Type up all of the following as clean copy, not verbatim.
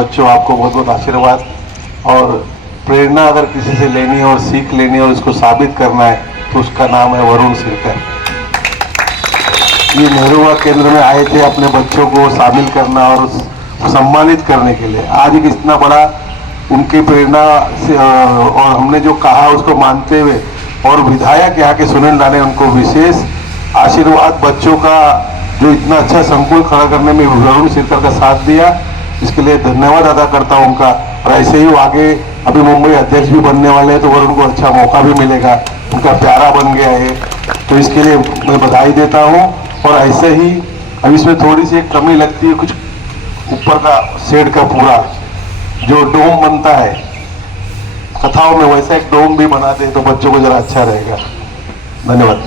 बच्चों, आपको बहुत बहुत आशीर्वाद। और प्रेरणा अगर किसी से लेनी है और सीख लेनी है और इसको साबित करना है तो उसका नाम है वरुण सिरकर। ये नेहरू युवा केंद्र में आए थे अपने बच्चों को शामिल करना और सम्मानित करने के लिए। आज एक इतना बड़ा उनकी प्रेरणा से और हमने जो कहा उसको मानते हुए और विधायक यहाँ के सुनील राणे ने उनको विशेष आशीर्वाद, बच्चों का जो इतना अच्छा संकुल खड़ा करने में वरुण सिरकर का साथ दिया, इसके लिए धन्यवाद अदा करता हूँ उनका। और ऐसे ही आगे अभी मुंबई अध्यक्ष भी बनने वाले हैं तो वरुण को अच्छा मौका भी मिलेगा, उनका प्यारा बन गया है, तो इसके लिए मैं बधाई देता हूँ। और ऐसे ही अब इसमें थोड़ी सी एक कमी लगती है, कुछ ऊपर का शेड का पूरा जो डोम बनता है कथाओं में, वैसा एक डोम भी बना दे तो बच्चों को जरा अच्छा रहेगा। धन्यवाद।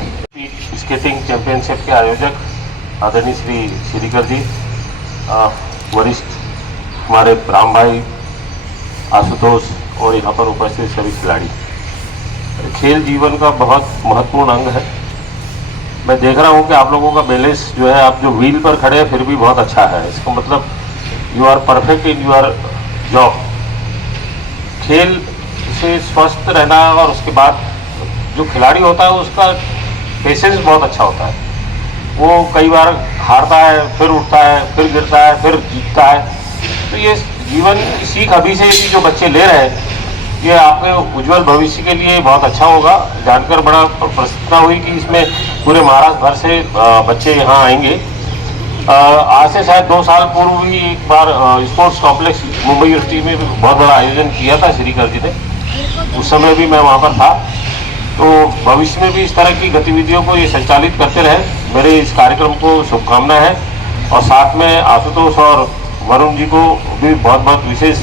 स्केटिंग चैंपियनशिप के आयोजक आदरणीय श्री श्रीकर जी, वरिष्ठ हमारे राम भाई, आशुतोष और यहाँ पर उपस्थित सभी खिलाड़ी। खेल जीवन का बहुत महत्वपूर्ण अंग है। मैं देख रहा हूँ कि आप लोगों का बैलेंस जो है, आप जो व्हील पर खड़े हैं फिर भी बहुत अच्छा है। इसका मतलब you are perfect in your job. खेल से स्वस्थ रहना और उसके बाद जो खिलाड़ी होता है उसका पेशेंस बहुत अच्छा होता है। वो कई बार हारता है, फिर उठता है, फिर गिरता है, फिर जीतता है। तो ये जीवन की सीख अभी से भी जो बच्चे ले रहे हैं, ये आपके उज्जवल भविष्य के लिए बहुत अच्छा होगा। जानकर बड़ा प्रसन्नता हुई कि इसमें पूरे महाराष्ट्र भर से बच्चे यहाँ आएंगे। आज से शायद 2 साल पूर्व भी एक बार स्पोर्ट्स कॉम्प्लेक्स मुंबई यूनिवर्सिटी में बहुत बड़ा आयोजन किया था श्रीकर जी ने, उस समय भी मैं वहाँ पर था। तो भविष्य में भी इस तरह की गतिविधियों को ये संचालित करते रहे, मेरे इस कार्यक्रम को शुभकामना है। और साथ में आशुतोष और वरुण जी को भी बहुत बहुत विशेष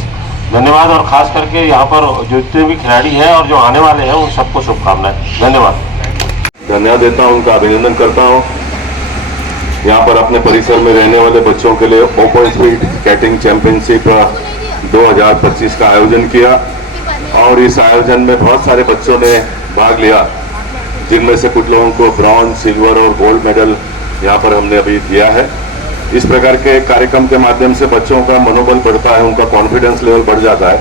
धन्यवाद, और खास करके यहाँ पर जो जितने भी खिलाड़ी हैं और जो आने वाले हैं उन सबको शुभकामनाएं। धन्यवाद। धन्यवाद देता हूँ, उनका अभिनंदन करता हूँ। यहाँ पर अपने परिसर में रहने वाले बच्चों के लिए ओपन स्पीड स्केटिंग चैंपियनशिप 2025 का आयोजन किया, और इस आयोजन में बहुत सारे बच्चों ने भाग लिया, जिनमें से कुछ लोगों को ब्रॉन्ज, सिल्वर और गोल्ड मेडल यहाँ पर हमने अभी दिया है। इस प्रकार के कार्यक्रम के माध्यम से बच्चों का मनोबल बढ़ता है, उनका कॉन्फिडेंस लेवल बढ़ जाता है।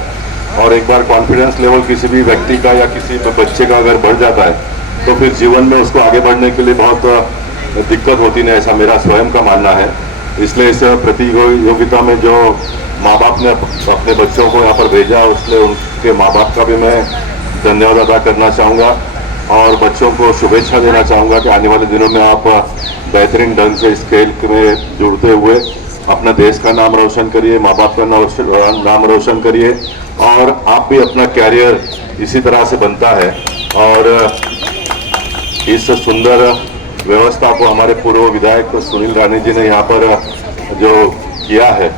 और एक बार कॉन्फिडेंस लेवल किसी भी व्यक्ति का या किसी बच्चे का अगर बढ़ जाता है तो फिर जीवन में उसको आगे बढ़ने के लिए बहुत दिक्कत होती नहीं, ऐसा मेरा स्वयं का मानना है। इसलिए इस प्रतियोगिता में जो माँ बाप ने अपने बच्चों को यहाँ पर भेजा, उसलिए उनके माँ बाप का भी मैं धन्यवाद अदा करना चाहूँगा और बच्चों को शुभेच्छा देना चाहूँगा कि आने वाले दिनों में आप बेहतरीन ढंग से इस खेल में जुड़ते हुए अपना देश का नाम रोशन करिए, माँ बाप का नाम रोशन करिए, और आप भी अपना कैरियर इसी तरह से बनता है। और इस सुंदर व्यवस्था को हमारे पूर्व विधायक सुनील राणे जी ने यहाँ पर जो किया है,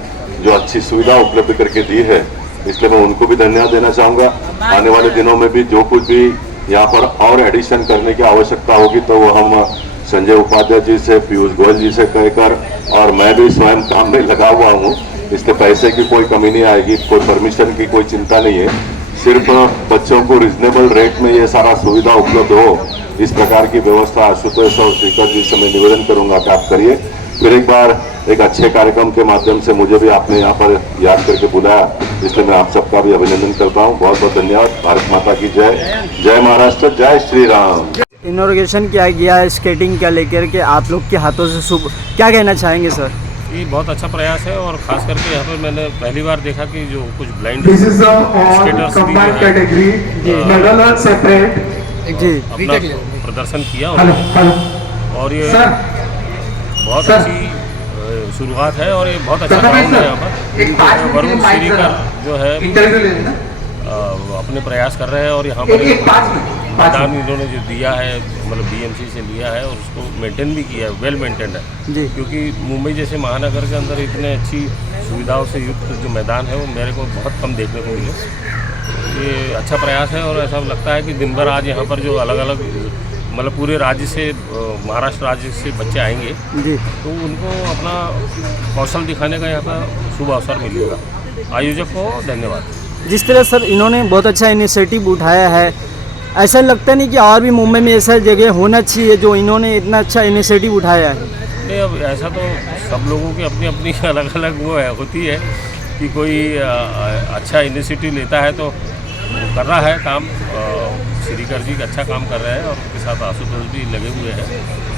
जो अच्छी सुविधा उपलब्ध करके दी है, इसलिए मैं उनको भी धन्यवाद देना चाहूँगा। आने वाले दिनों में भी जो कुछ भी यहाँ पर और एडिशन करने की आवश्यकता होगी तो वो हम संजय उपाध्याय जी से, पीयूष गोयल जी से कहकर, और मैं भी स्वयं काम में लगा हुआ हूँ, इसलिए पैसे की कोई कमी नहीं आएगी, कोई परमिशन की कोई चिंता नहीं है। सिर्फ बच्चों को रिजनेबल रेट में ये सारा सुविधा उपलब्ध हो, इस प्रकार की व्यवस्था आशुतोष और श्रीकर जी से मैं निवेदन करूँगा कि आप करिए। फिर एक बार एक अच्छे कार्यक्रम के माध्यम से मुझे भी आपने यहाँ पर याद करके बुलाया, इसलिए मैं आप सबका भी अभिनंदन करता हूँ। बहुत बहुत धन्यवाद। भारत माता की जय। जय महाराष्ट्र, जय श्री राम। इनॉग्रेशन किया गया है स्केटिंग का लेकर के, आप लोग के हाथों से शुभ, क्या कहना चाहेंगे सर? ये बहुत अच्छा प्रयास है, और खास करके यहाँ पर मैंने पहली बार देखा कि जो कुछ ब्लाइंड स्केटर्स जी अपना प्रदर्शन किया उन्होंने, और ये बहुत अच्छी शुरुआत है, और ये बहुत अच्छा ग्राउंड है। यहाँ पर वरुण श्रीकर जो है अपने प्रयास कर रहे हैं, और यहाँ पर मैदान इन्होंने जो दिया है, मतलब बीएमसी से लिया है, और उसको मेंटेन भी किया है, वेल मेंटेन्ड है जी। क्योंकि मुंबई जैसे महानगर के अंदर इतने अच्छी सुविधाओं से युक्त जो मैदान है वो मेरे को बहुत कम देखने को मिले। ये अच्छा प्रयास है, और ऐसा लगता है कि दिन भर आज यहाँ पर जो अलग अलग मतलब पूरे राज्य से, महाराष्ट्र राज्य से बच्चे आएंगे जी, तो उनको अपना कौशल दिखाने का यहाँ पर शुभ अवसर मिलेगा। आयोजक को धन्यवाद। जिस तरह सर इन्होंने बहुत अच्छा इनिशिएटिव उठाया है, ऐसा लगता नहीं कि और भी मुंबई में ऐसा जगह होना चाहिए जो इन्होंने इतना अच्छा इनिशिएटिव उठाया है? नहीं, अब ऐसा तो सब लोगों की अपनी अपनी अलग अलग वो है होती है, कि कोई अच्छा इनिशिएटिव लेता है तो कर रहा है काम। श्रीकर जी अच्छा काम कर रहे हैं और उनके साथ आशुतोष भी लगे हुए हैं,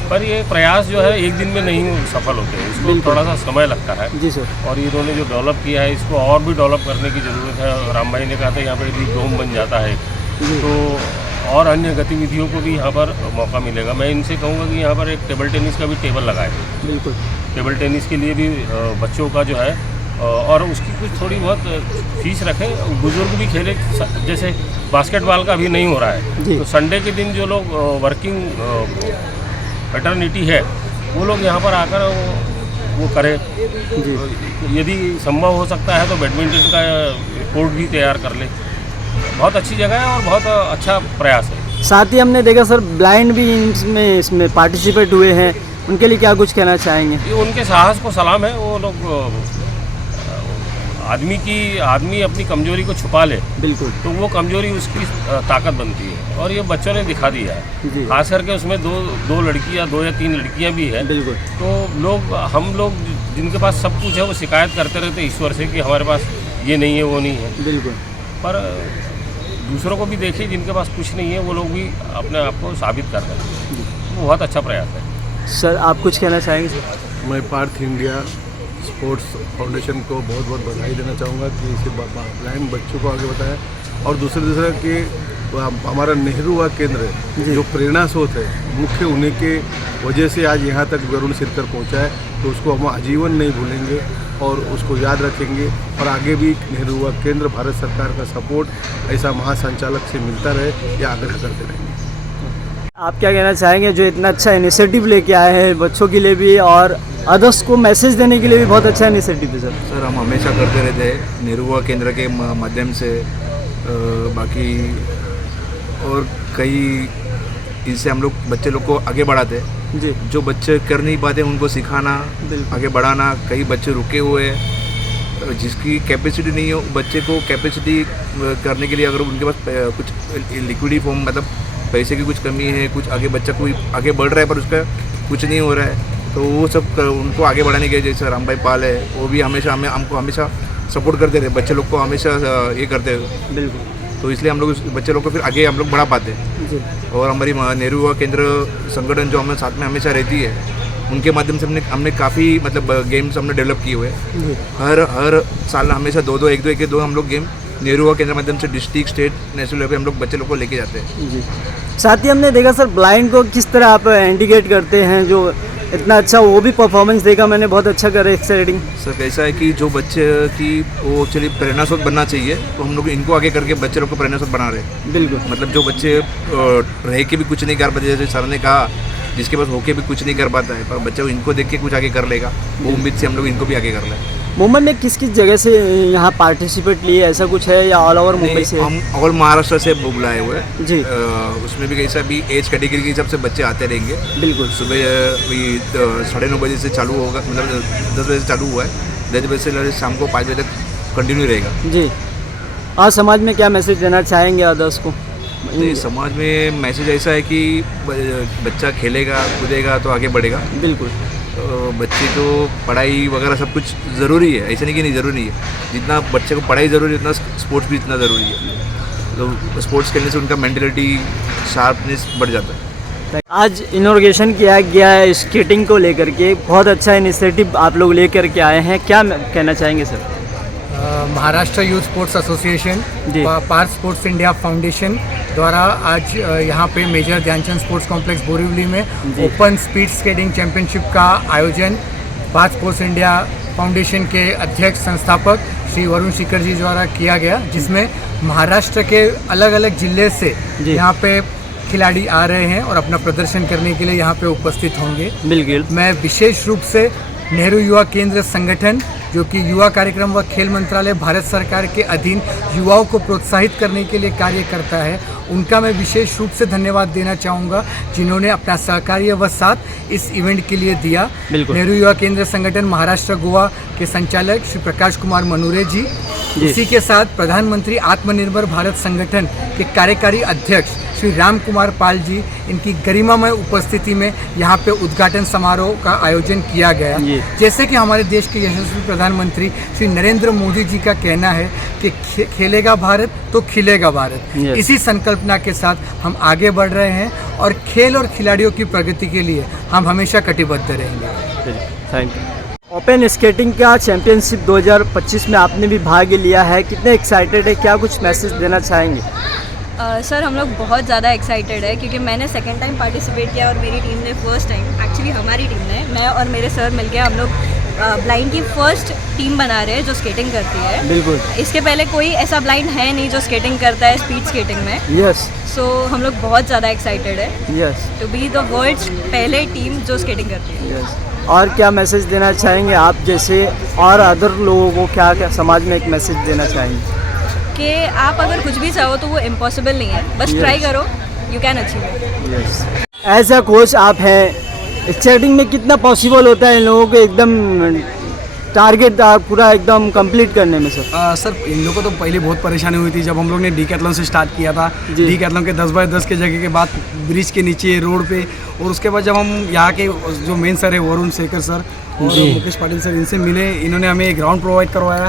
पर ये प्रयास जो है एक दिन में नहीं सफल होते हैं, इसको थोड़ा सा समय लगता है। जी सर। और इन्होंने जो डेवलप किया है इसको और भी डेवलप करने की ज़रूरत है। राम भाई ने कहा था यहाँ पर यदि डोम बन जाता है तो और अन्य गतिविधियों को भी यहाँ पर मौका मिलेगा। मैं इनसे कहूँगा कि यहाँ पर एक टेबल टेनिस का भी टेबल लगाए। बिल्कुल। टेबल टेनिस के लिए भी बच्चों का जो है और उसकी कुछ थोड़ी बहुत फीस रखें, बुजुर्ग भी खेले। जैसे बास्केटबॉल का भी नहीं हो रहा है तो संडे के दिन जो लोग वर्किंग पैटर्निटी है वो लोग यहाँ पर आकर वो करें। यदि संभव हो सकता है तो बैडमिंटन का कोर्ट भी तैयार कर ले। बहुत अच्छी जगह है और बहुत अच्छा प्रयास है। साथ ही हमने देखा सर ब्लाइंड भी इसमें पार्टिसिपेट हुए हैं, उनके लिए क्या कुछ कहना चाहेंगे? ये उनके साहस को सलाम है। वो लोग आदमी अपनी कमजोरी को छुपा ले बिल्कुल तो वो कमजोरी उसकी ताकत बनती है और ये बच्चों ने दिखा दिया है। खास करके उसमें दो लड़कियां, 2 या 3 लड़कियां भी है। बिल्कुल। तो हम लोग जिनके पास सब कुछ है वो शिकायत करते रहते ईश्वर से कि हमारे पास ये नहीं है वो नहीं है। बिल्कुल। पर दूसरों को भी देखिए जिनके पास कुछ नहीं है वो लोग भी अपने आप को साबित कर रहे हैं। वो बहुत अच्छा प्रयास है। सर आप कुछ कहना चाहेंगे? मैं पार्थ इंडिया स्पोर्ट्स फाउंडेशन को बहुत बहुत बधाई देना चाहूँगा कि इसे ब्लाइंड बच्चों को आगे बताया और दूसरा कि हमारा नेहरू युवा केंद्र जो प्रेरणा स्रोत है मुख्य उन्हीं के वजह से आज यहाँ तक वरुण सिरकर पहुँचा है, तो उसको हम आजीवन नहीं भूलेंगे और उसको याद रखेंगे और आगे भी नेहरू युवा केंद्र भारत सरकार का सपोर्ट ऐसा महासंचालक से मिलता रहे, ये आग्रह करते रहेंगे। आप क्या कहना चाहेंगे जो इतना अच्छा इनिशिएटिव लेके आए हैं बच्चों के लिए भी और अदर्स को मैसेज देने के लिए भी बहुत अच्छा इनिशिएटिव है सर? सर हम हमेशा करते रहते हैं नेहरू युवा केंद्र के माध्यम से, बाकी और कई इनसे हम लोग बच्चे लोग को आगे बढ़ाते हैं। जी। जो बच्चे कर नहीं पाते उनको सिखाना, आगे बढ़ाना। कई बच्चे रुके हुए हैं जिसकी कैपेसिटी नहीं हो, बच्चे को कैपेसिटी करने के लिए अगर उनके पास कुछ लिक्विडी फॉर्म मतलब पैसे की कुछ कमी है, कुछ आगे बच्चा कोई आगे बढ़ रहा है पर उसका कुछ नहीं हो रहा है, तो वो सब उनको आगे बढ़ाने के जैसे राम भाई पाल है वो भी हमेशा हमको हमेशा सपोर्ट करते रहे, बच्चे लोग को हमेशा ये करते रहे। बिल्कुल। तो इसलिए हम लोग बच्चे लोग को फिर आगे हम लोग बढ़ा पाते हैं। जी। और हमारी नेहरू युवा केंद्र संगठन जो हमें साथ में हमेशा रहती है उनके माध्यम से हमने काफ़ी मतलब गेम्स हमने डेवलप किए हुए हैं। हर साल हमेशा दो हम लोग गेम नेहरू युवा केंद्र माध्यम से डिस्ट्रिक्ट, स्टेट, नेशनल लेवल पे हम लोग बच्चे लोग को लेके जाते हैं। जी। साथ ही हमने देखा सर ब्लाइंड को किस तरह आप इंडिकेट करते हैं, जो इतना अच्छा वो भी परफॉर्मेंस देखा मैंने, बहुत अच्छा करे एक्साइटिंग। सर कैसा है कि जो बच्चे की वो एक्चुअली प्रेरणा स्रोत बनना चाहिए तो हम लोग इनको आगे करके बच्चे लोग को प्रेरणा स्रोत बना रहे हैं। बिल्कुल। मतलब जो बच्चे रह के भी कुछ नहीं कर पाते, जैसे सर ने कहा जिसके पास होके भी कुछ नहीं कर पाता है पर बच्चा इनको देख के कुछ आगे कर लेगा, वो उम्मीद से हम लोग इनको भी आगे कर रहे हैं। मुंबई में किस किस जगह से यहाँ पार्टिसिपेट लिए, ऐसा कुछ है या ऑल ओवर मुंबई से? हम ऑल महाराष्ट्र से बुलाए हुए हैं जी। उसमें भी कैसा भी एज कैटेगरी के हिसाब से बच्चे आते रहेंगे। बिल्कुल। सुबह वही 9:30 बजे से चालू होगा, मतलब 10 बजे से चालू हुआ है, 10 बजे से शाम को 5 बजे तक कंटिन्यू रहेगा। जी। और समाज में क्या मैसेज देना चाहेंगे अदर्स को? नहीं, समाज में मैसेज ऐसा है कि बच्चा खेलेगा कूदेगा तो आगे बढ़ेगा। बिल्कुल। बच्चे को पढ़ाई वगैरह सब कुछ ज़रूरी है, ऐसा नहीं कि नहीं ज़रूरी नहीं है। जितना बच्चे को पढ़ाई ज़रूरी है उतना स्पोर्ट्स भी इतना ज़रूरी है। तो स्पोर्ट्स खेलने से उनका मेंटलिटी शार्पनेस बढ़ जाता है। आज इनॉग्रेशन किया गया है स्केटिंग को लेकर के, बहुत अच्छा इनिशिएटिव आप लोग लेकर के आए हैं, क्या कहना चाहेंगे sir? Maharashtra youth sports association, जी। पार्थ स्पोर्ट्स इंडिया फाउंडेशन द्वारा आज यहाँ पे major Dhyanchand sports complex Borivali में ओपन स्पीड स्केटिंग चैंपियनशिप का आयोजन पार्थ स्पोर्ट्स इंडिया फाउंडेशन के अध्यक्ष संस्थापक श्री वरुण शिखर जी द्वारा किया गया, जिसमें महाराष्ट्र के अलग अलग जिले से यहाँ पे खिलाड़ी आ रहे हैं और अपना प्रदर्शन करने के लिए यहाँ पे उपस्थित होंगे। बिल्कुल। मैं विशेष रूप से नेहरू युवा केंद्र संगठन, जो कि युवा कार्यक्रम व खेल मंत्रालय भारत सरकार के अधीन युवाओं को प्रोत्साहित करने के लिए कार्य करता है, उनका मैं विशेष रूप से धन्यवाद देना चाहूँगा, जिन्होंने अपना सहकार्य व साथ इस इवेंट के लिए दिया। बिल्कुल। नेहरू युवा केंद्र संगठन महाराष्ट्र गोवा के संचालक श्री प्रकाश कुमार मनूरे जी, इसी के साथ प्रधानमंत्री आत्मनिर्भर भारत संगठन के कार्यकारी अध्यक्ष श्री राम कुमार पाल जी, इनकी गरिमामय उपस्थिति में यहाँ पे उद्घाटन समारोह का आयोजन किया गया। जैसे कि हमारे देश के यशस्वी प्रधानमंत्री श्री नरेंद्र मोदी जी का कहना है कि खेलेगा भारत तो खिलेगा भारत। इसी संकल्पना के साथ हम आगे बढ़ रहे हैं और खेल और खिलाड़ियों की प्रगति के लिए हम हमेशा कटिबद्ध रहेंगे। Thank you. ओपन स्केटिंग का चैंपियनशिप 2025 में आपने भी भाग लिया है, कितने एक्साइटेड है, क्या कुछ मैसेज देना चाहेंगे? सर हम लोग बहुत ज़्यादा एक्साइटेड है क्योंकि मैंने सेकंड टाइम पार्टिसिपेट किया और मेरी टीम ने फर्स्ट टाइम, एक्चुअली हमारी टीम ने, मैं और मेरे सर मिलके हम लोग ब्लाइंड की फर्स्ट टीम बना रहे हैं जो स्केटिंग करती है। बिल्कुल। इसके पहले कोई ऐसा ब्लाइंड है नहीं जो स्केटिंग करता है स्पीड स्केटिंग में। यस। सो हम लोग बहुत ज़्यादा एक्साइटेड है yes to be the world's पहले टीम जो स्केटिंग करती है। यस। और क्या मैसेज देना चाहेंगे आप जैसे और अदर लोगों को, क्या क्या समाज में एक मैसेज देना चाहेंगे? कि आप अगर कुछ भी चाहो तो वो इम्पॉसिबल नहीं है, बस ट्राई करो, you can achieve it. Yes. As a coach आप हैं, स्केटिंग में कितना पॉसिबल होता है इन लोगों को एकदम टारगेट पूरा एकदम कंप्लीट करने में? सर इन लोगों को तो पहले बहुत परेशानी हुई थी जब हम लोग ने डीकैथलॉन से स्टार्ट किया था। डीकैथलॉन के 10x10 के जगह के बाद ब्रिज के नीचे रोड पे, और उसके बाद जब हम यहाँ के जो मेन सर है वरुण शेखर सर और मुकेश पाटिल सर, इनसे मिले, इन्होंने हमें एक ग्राउंड प्रोवाइड करवाया।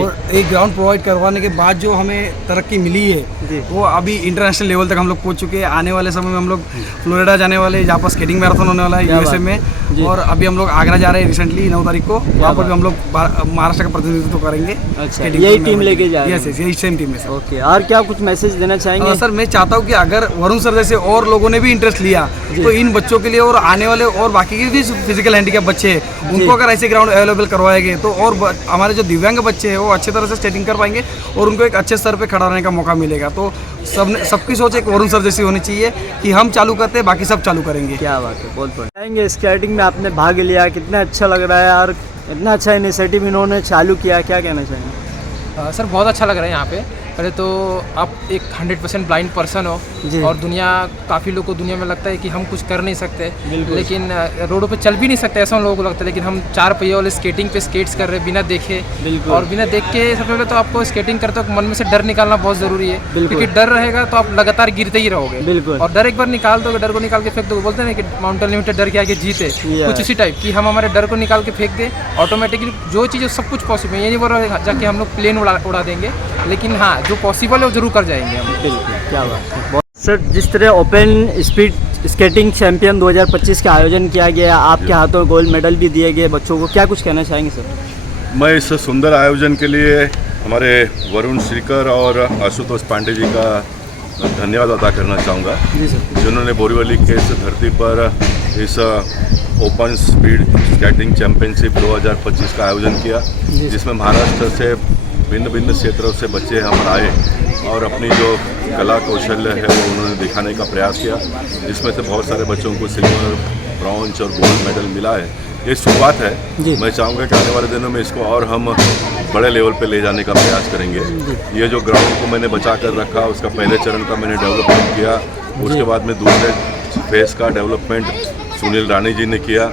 और एक ग्राउंड प्रोवाइड करवाने के बाद जो हमें तरक्की मिली है वो अभी इंटरनेशनल लेवल तक हम लोग पहुँच चुके हैं। आने वाले समय में हम लोग फ्लोरिडा जाने वाले, जहाँ पर स्केटिंग मैराथन होने वाला है यूएसए में, और अभी हम लोग आगरा जा रहे हैं रिसेंटली 9 तारीख को, वहाँ पर भी हम लोग महाराष्ट्र का प्रतिनिधित्व करेंगे। अच्छा, यही टीम लेके जा रहे हैं? यस, यही सेम टीम है सर। ओके, और क्या कुछ मैसेज देना चाहेंगे? सर मैं चाहता हूँ कि अगर वरुण सर जैसे और लोगों ने भी इंटरेस्ट लिया तो इन बच्चों के लिए और आने वाले और बाकी के भी फिजिकल हैंडीकैप बच्चे हैं उनको अगर ऐसे ग्राउंड अवेलेबल करवाए गए तो और हमारे जो दिव्यांग बच्चे हैं वो अच्छे तरह से स्केटिंग कर पाएंगे और उनको एक अच्छे स्तर पे खड़ा रहने का मौका मिलेगा। तो सबकी सोच एक वरुण सर जैसी होनी चाहिए कि हम चालू करते हैं, बाकी सब चालू करेंगे। क्या बात है, बहुत बढ़िया। स्केटिंग में आपने भाग लिया, कितना अच्छा लग रहा है और इतना अच्छा इनिशिएटिव इन्होंने चालू किया, क्या कहना चाहेंगे? सर बहुत अच्छा लग रहा है यहाँ पे। पहले तो आप एक 100% ब्लाइंड पर्सन हो और काफ़ी लोग को दुनिया में लगता है कि हम कुछ कर नहीं सकते, लेकिन रोडों पे चल भी नहीं सकते ऐसा लोगों को लगता है, लेकिन हम 4 पहिया वाले स्केटिंग पे स्केट्स कर रहे हैं बिना देखे। और बिना देख के सबसे पहले तो आपको स्केटिंग करते वक्त मन में से डर निकालना बहुत ज़रूरी है, क्योंकि डर रहेगा तो आप लगातार गिरते ही रहोगे। और डर एक बार निकाल दोगे, डर को निकाल के फेंक दोगे, बोलते हैं ना कि माउंटेन लिमिटेड डर के आगे जीते, कुछ इसी टाइप की हम हमारे डर को निकाल के फेंक दें, ऑटोमेटिकली जो चीज़ सब कुछ पॉसिबल है। ये नहीं बोल रहा जाके हम लोग प्लेन उड़ा देंगे, लेकिन हाँ जो पॉसिबल है वो जरूर कर जाएंगे हम। बिल्कुल, क्या बात है। सर जिस तरह ओपन स्पीड स्केटिंग चैंपियन 2025 का आयोजन किया गया, आपके हाथों गोल्ड मेडल भी दिए गए बच्चों को, क्या कुछ कहना चाहेंगे सर? मैं इस सुंदर आयोजन के लिए हमारे वरुण शेखर और आशुतोष पांडे जी का धन्यवाद अदा करना चाहूँगा, जिन्होंने बोरीवली के इस धरती पर इस ओपन स्पीड स्केटिंग चैंपियनशिप 2025 का आयोजन किया, जिसमें महाराष्ट्र से भिन्न भिन्न क्षेत्रों से बच्चे हमारे आए और अपनी जो कला कौशल्य है वो उन्होंने दिखाने का प्रयास किया, जिसमें से बहुत सारे बच्चों को सिल्वर, ब्रॉन्ज और गोल्ड मेडल मिला है। ये शुरुआत है, मैं चाहूँगा कि आने वाले दिनों में इसको और हम बड़े लेवल पे ले जाने का प्रयास करेंगे। ये जो ग्राउंड को मैंने बचा कर रखा, उसका पहले चरण का मैंने डेवलपमेंट किया, उसके बाद में दूसरे फेज का डेवलपमेंट सुनील रानी जी ने किया,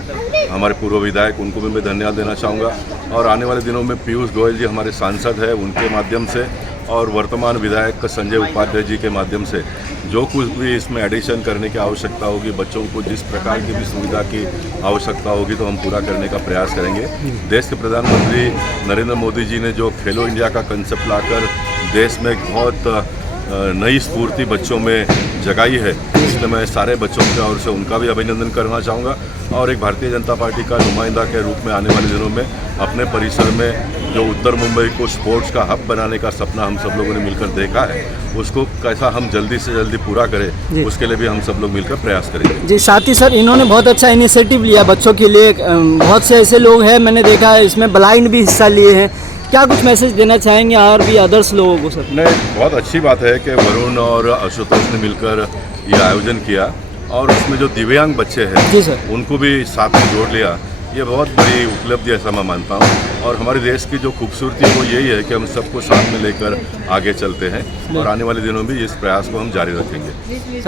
हमारे पूर्व विधायक, उनको भी मैं धन्यवाद देना चाहूँगा। और आने वाले दिनों में पीयूष गोयल जी हमारे सांसद हैं, उनके माध्यम से और वर्तमान विधायक संजय उपाध्याय जी के माध्यम से जो कुछ भी इसमें एडिशन करने की आवश्यकता होगी, बच्चों को जिस प्रकार की भी सुविधा की आवश्यकता होगी तो हम पूरा करने का प्रयास करेंगे। देश के प्रधानमंत्री नरेंद्र मोदी जी ने जो खेलो इंडिया का कंसेप्ट लाकर देश में बहुत नई स्फूर्ति बच्चों में जगाई है, इसलिए मैं सारे बच्चों की ओर से उनका भी अभिनंदन करना चाहूँगा। और एक भारतीय जनता पार्टी का नुमाइंदा के रूप में आने वाले दिनों में अपने परिसर में जो उत्तर मुंबई को स्पोर्ट्स का हब बनाने का सपना हम सब लोगों ने मिलकर देखा है, उसको कैसा हम जल्दी से जल्दी पूरा करें, उसके लिए भी हम सब लोग मिलकर प्रयास करेंगे। जी, साथ ही सर इन्होंने बहुत अच्छा इनिशिएटिव लिया बच्चों के लिए। बहुत से ऐसे लोग हैं, मैंने देखा है इसमें ब्लाइंड भी हिस्सा लिए हैं, क्या कुछ मैसेज देना चाहेंगे और भी अदर्स लोगों को सर? नहीं, बहुत अच्छी बात है कि वरुण और आशुतोष ने मिलकर ये आयोजन किया और उसमें जो दिव्यांग बच्चे हैं उनको भी साथ में जोड़ लिया। ये बहुत बड़ी उपलब्धि ऐसा मैं मानता हूँ। और हमारे देश की जो खूबसूरती है वो यही है कि हम सबको साथ में लेकर आगे चलते हैं और आने वाले दिनों में इस प्रयास को हम जारी रखेंगे।